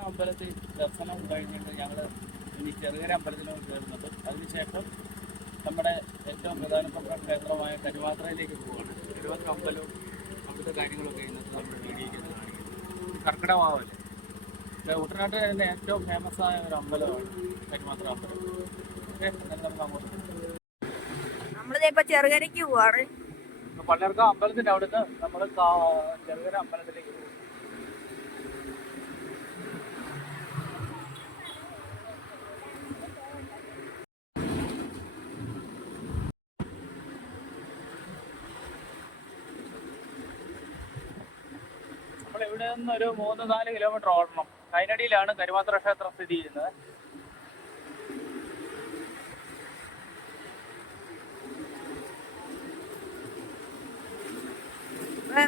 അമ്പലത്തിൽ ദർശനം കഴിഞ്ഞിട്ട് ഞങ്ങൾ ഇനി ചെറുകര അമ്പലത്തിലോട്ട് കയറുന്നത്. അതിനുശേഷം നമ്മുടെ ഏറ്റവും പ്രധാനപ്പെട്ട ക്ഷേത്രമായ കരുവാത്രയിലേക്ക് പോവുകയാണ്. കരുവാത്ര അമ്പലവും അവിടുത്തെ കാര്യങ്ങളൊക്കെ ഇന്നത്തെ നമ്മുടെ വീഡിയോയിൽ കാണിക്കുന്നത്. കർക്കിടമാവല്ലേ, കുട്ടനാട്ടിൽ തന്നെ ഏറ്റവും ഫേമസ് ആയ ഒരു അമ്പലമാണ് കരുവാത്ര അമ്പലം. നമുക്ക് അങ്ങോട്ട് നമ്മളിപ്പോ ചെറുകരയ്ക്ക് പോവാണ്. പലർക്കും അമ്പലത്തിന്റെ അവിടുന്ന് നമ്മൾ ചെറുകര അമ്പലത്തിലേക്ക് പോകും. ഇവിടെ നിന്ന് ഒരു 3-4 കിലോമീറ്റർ ഓടണം. കൈനടിയിലാണ് കരുവാത്ര ക്ഷേത്രം സ്ഥിതി ചെയ്യുന്നത്.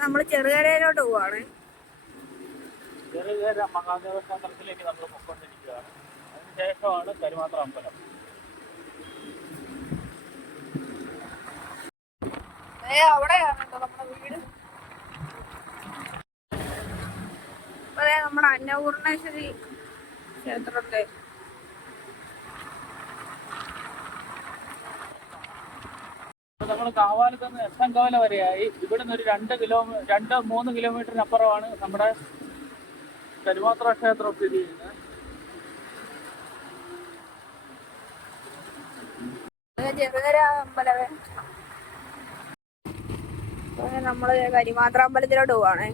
നമ്മൾ ചെറുകരയിലോട്ട് പോവാണ്. ചെറുകര മഹാദേവ ക്ഷേത്രത്തിലേക്ക് നമ്മൾ പൊക്കൊണ്ടിരിക്കുകയാണ്. അതിനുശേഷമാണ് കരുവാത്ര അമ്പലം. അവിടെയാണ് നമ്മുടെ വീട്. നമ്മുടെ അന്നപൂർണേശ്വരി ക്ഷേത്രത്തെ നമ്മൾ കാവാലത്ത് നിന്ന് എട്ടൻകവല വരെയായി. ഇവിടുന്ന് ഒരു 2-3 കിലോമീറ്ററിനപ്പുറമാണ് നമ്മുടെ കരുവാത്ര ക്ഷേത്രം സ്ഥിതി ചെയ്യുന്നത്. ചെറുകര അമ്പലമേ. നമ്മള് കരിമാത്ര അമ്പലത്തിലോട്ട് പോവാണേ.